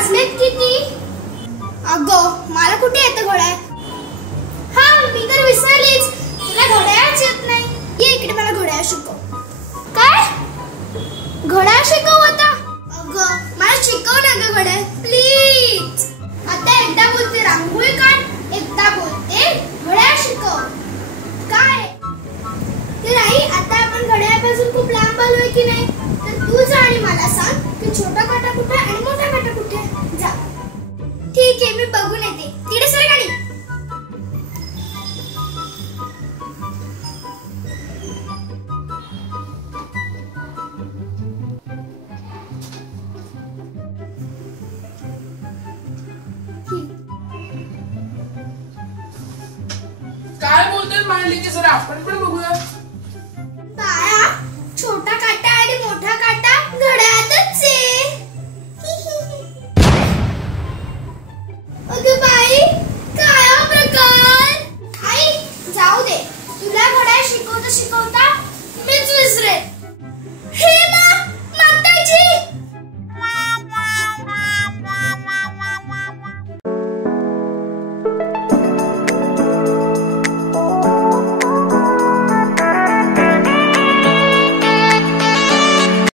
वाजलेत किती? अगं मला कुठे येतं घड्याळ? हा मी तर विसरलीच, तुला घड्याळच येत नाही. ये इकडे मला घड्याळ शिकव. काय? घड्याळ शिकव आता? अगं मला शिकव ना ग घड्याळ प्लीज. आता एकदा बोलते रांगोळी काढ, एकदा बोलते घड्याळ शिकव. काय तर आई, आता आपण घड्याळापासून खूप लांब आलोय की नाही? तर तू जा आणि मला सांग की छोटा काटा कुठे आणि मोठा काटा कुठे. जा. ठीक आहे, मी बघून येते. तिकडे सर गाडी. काय बोलतात मानले की सर, आपण पण बघूया.